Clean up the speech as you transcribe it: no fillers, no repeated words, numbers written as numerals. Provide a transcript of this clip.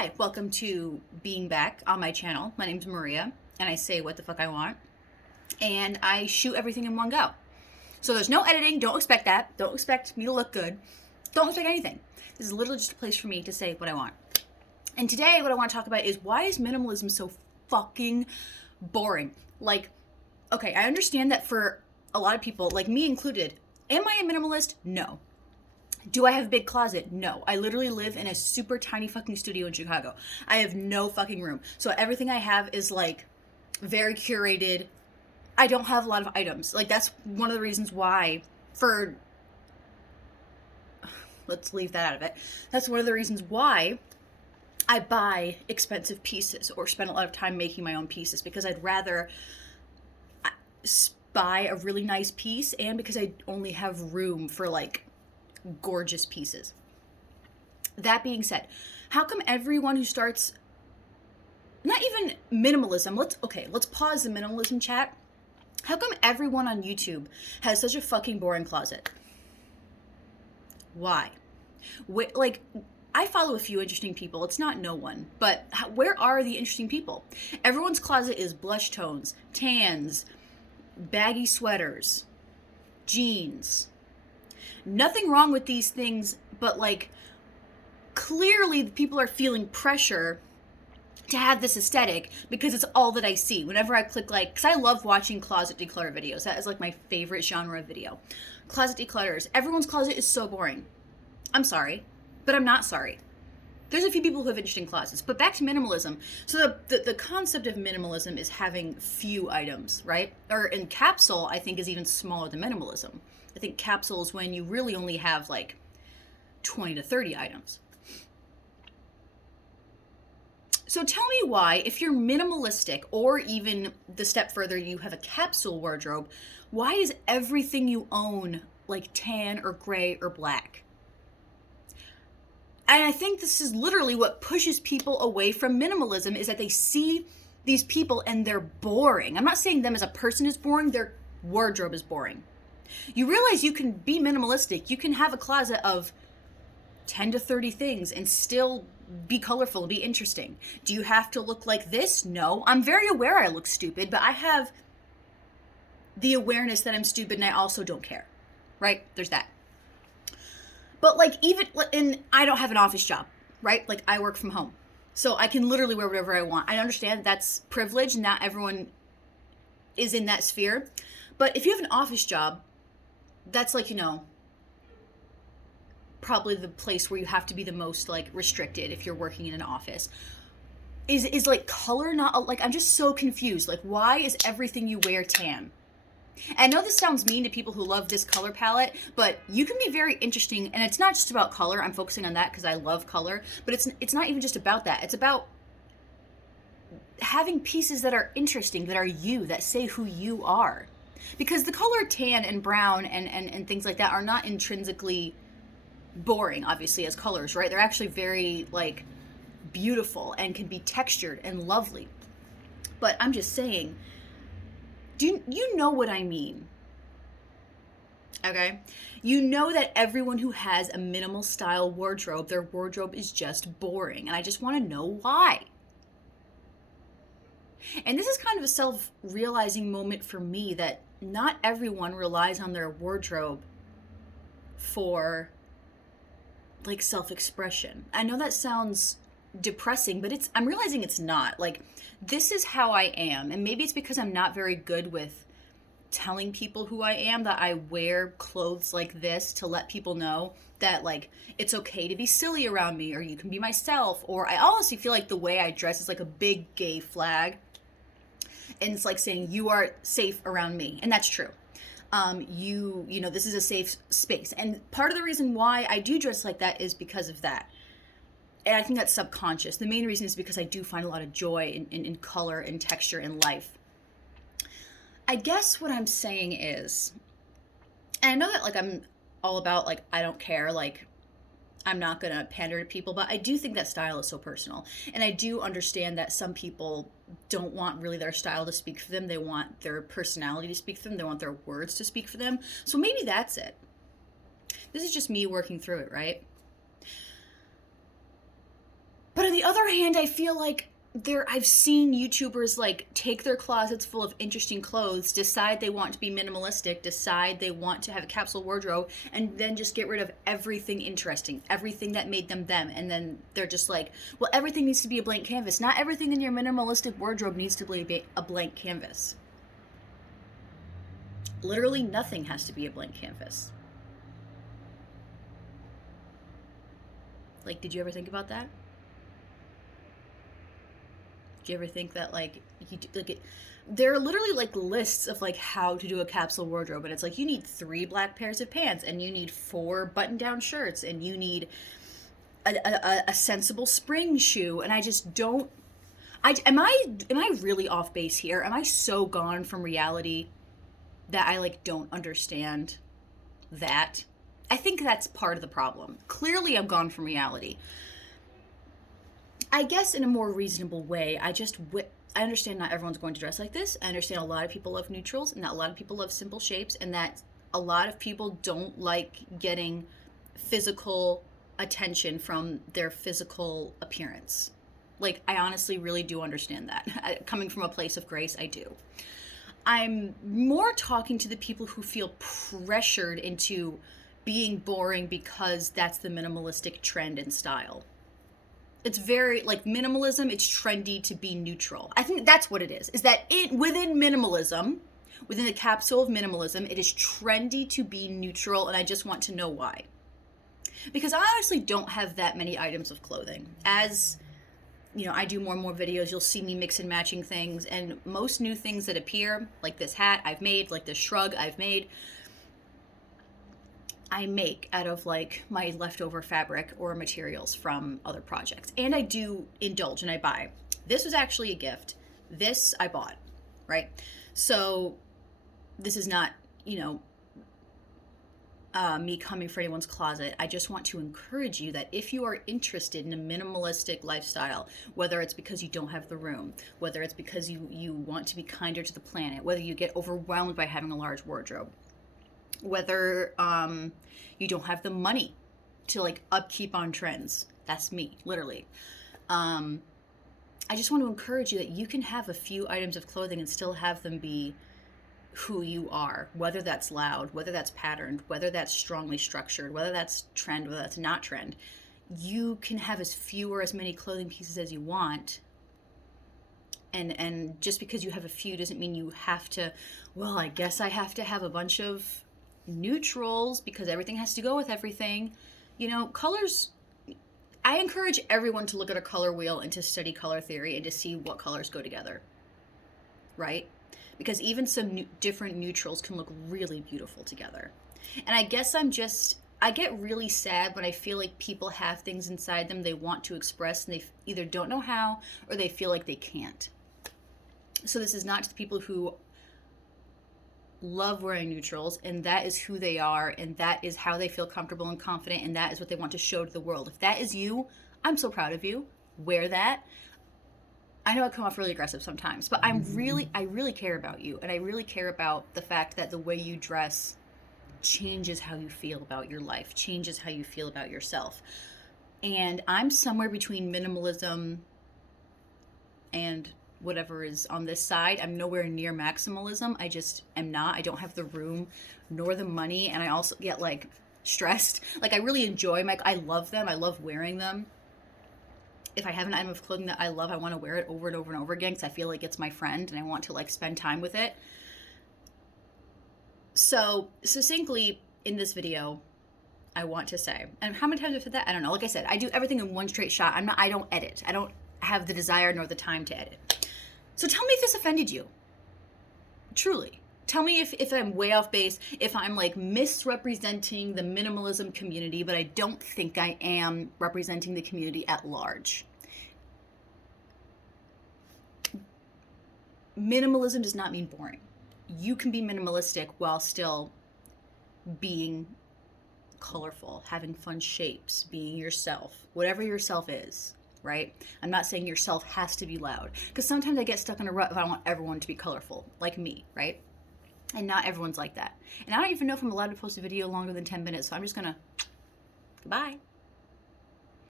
Hi, welcome to being back on my channel. My name's Maria, and I say what the fuck I want, and I shoot everything in one go. So there's no editing. Don't expect that. Don't expect me to look good. Don't expect anything. This is literally just a place for me to say what I want. And today, what I want to talk about is why is minimalism so fucking boring? Like, okay, I understand that for a lot of people, like me included, am I a minimalist? No. Do I have a big closet? No. I literally live in a super tiny fucking studio in Chicago. I have no fucking room. So everything I have is like very curated. I don't have a lot of items. Like that's one of the reasons why let's leave that out of it. That's one of the reasons why I buy expensive pieces or spend a lot of time making my own pieces, because I'd rather buy a really nice piece and because I only have room for like gorgeous pieces. That being said, how come everyone who starts, not even minimalism, let's pause the minimalism chat. How come everyone on YouTube has such a fucking boring closet? Why? Like, I follow a few interesting people. It's not no one, but where are the interesting people? Everyone's closet is blush tones, tans, baggy sweaters, jeans. Nothing wrong with these things, but like clearly people are feeling pressure to have this aesthetic because it's all that I see. Whenever I click like, because I love watching closet declutter videos. That is like my favorite genre of video. Closet declutters. Everyone's closet is so boring. I'm sorry, but I'm not sorry. There's a few people who have interesting closets, but back to minimalism. So the concept of minimalism is having few items, right? Or in capsule, I think is even smaller than minimalism. I think capsule is when you really only have like 20 to 30 items. So tell me why, if you're minimalistic or even the step further, you have a capsule wardrobe, why is everything you own like tan or gray or black? And I think this is literally what pushes people away from minimalism, is that they see these people and they're boring. I'm not saying them as a person is boring, their wardrobe is boring. You realize you can be minimalistic. You can have a closet of 10 to 30 things and still be colorful, be interesting. Do you have to look like this? No. I'm very aware I look stupid, but I have the awareness that I'm stupid and I also don't care, right? There's that. But like and I don't have an office job, right? Like I work from home. So I can literally wear whatever I want. I understand that's privilege. Not everyone is in that sphere. But if you have an office job, that's like, probably the place where you have to be the most like restricted if you're working in an office. Is like color not like, I'm just so confused. Like, why is everything you wear tan? And I know this sounds mean to people who love this color palette, but you can be very interesting. And it's not just about color. I'm focusing on that because I love color, but it's not even just about that. It's about having pieces that are interesting, that are you, that say who you are. Because the color tan and brown and things like that are not intrinsically boring, obviously, as colors, right? They're actually very like beautiful and can be textured and lovely. But I'm just saying, do you know what I mean? Okay? You know that everyone who has a minimal style wardrobe, their wardrobe is just boring. And I just want to know why. And this is kind of a self-realizing moment for me, that not everyone relies on their wardrobe for like self-expression. I know that sounds depressing, but I'm realizing it's not. Like, this is how I am. And maybe it's because I'm not very good with telling people who I am, that I wear clothes like this to let people know that like it's okay to be silly around me, or you can be myself. Or I honestly feel like the way I dress is like a big gay flag. And it's like saying you are safe around me. And that's true. This is a safe space. And part of the reason why I do dress like that is because of that. And I think that's subconscious. The main reason is because I do find a lot of joy in color and texture in life. I guess what I'm saying is, and I know that like I'm all about like, I don't care, like I'm not going to pander to people, but I do think that style is so personal. And I do understand that some people don't want really their style to speak for them. They want their personality to speak for them. They want their words to speak for them. So maybe that's it. This is just me working through it, right? But on the the other hand, I feel like I've seen YouTubers like take their closets full of interesting clothes, decide they want to be minimalistic, decide they want to have a capsule wardrobe, and then just get rid of everything interesting, everything that made them them. And then they're just like, well, everything needs to be a blank canvas. Not everything in your minimalistic wardrobe needs to be a blank canvas. Literally nothing has to be a blank canvas. Like, did you ever think about that? Do you ever think that there are literally like lists of like how to do a capsule wardrobe, and it's like you need 3 black pairs of pants, and you need 4 button-down shirts, and you need a sensible spring shoe, and I just don't. Am I really off base here? Am I so gone from reality that I like don't understand that? I think that's part of the problem. Clearly, I'm gone from reality. I guess in a more reasonable way, I understand not everyone's going to dress like this. I understand a lot of people love neutrals, and that a lot of people love simple shapes, and that a lot of people don't like getting physical attention from their physical appearance. Like, I honestly really do understand that. Coming from a place of grace, I do. I'm more talking to the people who feel pressured into being boring because that's the minimalistic trend and style. It's very, like, minimalism, it's trendy to be neutral. I think that's what it is that within minimalism, within the capsule of minimalism, it is trendy to be neutral, and I just want to know why. Because I honestly don't have that many items of clothing. As, you know, I do more and more videos, you'll see me mix and matching things, and most new things that appear, like this hat I've made, like this shrug I've made, I make out of like my leftover fabric or materials from other projects. And I do indulge and I buy. This was actually a gift. This I bought, right? So this is not, me coming for anyone's closet. I just want to encourage you that if you are interested in a minimalistic lifestyle, whether it's because you don't have the room, whether it's because you want to be kinder to the planet, whether you get overwhelmed by having a large wardrobe, whether you don't have the money to like upkeep on trends. That's me, literally. I just want to encourage you that you can have a few items of clothing and still have them be who you are, whether that's loud, whether that's patterned, whether that's strongly structured, whether that's trend, whether that's not trend. You can have as few or as many clothing pieces as you want. And just because you have a few doesn't mean you have to, well, I guess I have to have a bunch of neutrals because everything has to go with everything. Colors, I encourage everyone to look at a color wheel and to study color theory and to see what colors go together, right? Because even some different neutrals can look really beautiful together. And I guess I get really sad when I feel like people have things inside them they want to express and they either don't know how or they feel like they can't. So this is not to the people who love wearing neutrals, and that is who they are, and that is how they feel comfortable and confident, and that is what they want to show to the world. If that is you, I'm so proud of you. Wear that. I know I come off really aggressive sometimes, but I really care about you, and I really care about the fact that the way you dress changes how you feel about your life, changes how you feel about yourself. And I'm somewhere between minimalism and whatever is on this side. I'm nowhere near maximalism. I just am not. I don't have the room nor the money, and I also get like stressed. Like, I really enjoy I love them. I love wearing them. If I have an item of clothing that I love, I want to wear it over and over and over again because I feel like it's my friend and I want to like spend time with it. So succinctly in this video, I want to say, and how many times I've said that, I don't know. Like I said, I do everything in one straight shot. I don't edit. I don't have the desire nor the time to edit. So tell me if this offended you. Truly. Tell me if I'm way off base, if I'm like misrepresenting the minimalism community, but I don't think I am representing the community at large. Minimalism does not mean boring. You can be minimalistic while still being colorful, having fun shapes, being yourself, whatever yourself is, right? I'm not saying yourself has to be loud, because sometimes I get stuck in a rut if I want everyone to be colorful, like me, right? And not everyone's like that. And I don't even know if I'm allowed to post a video longer than 10 minutes, so I'm just gonna, goodbye.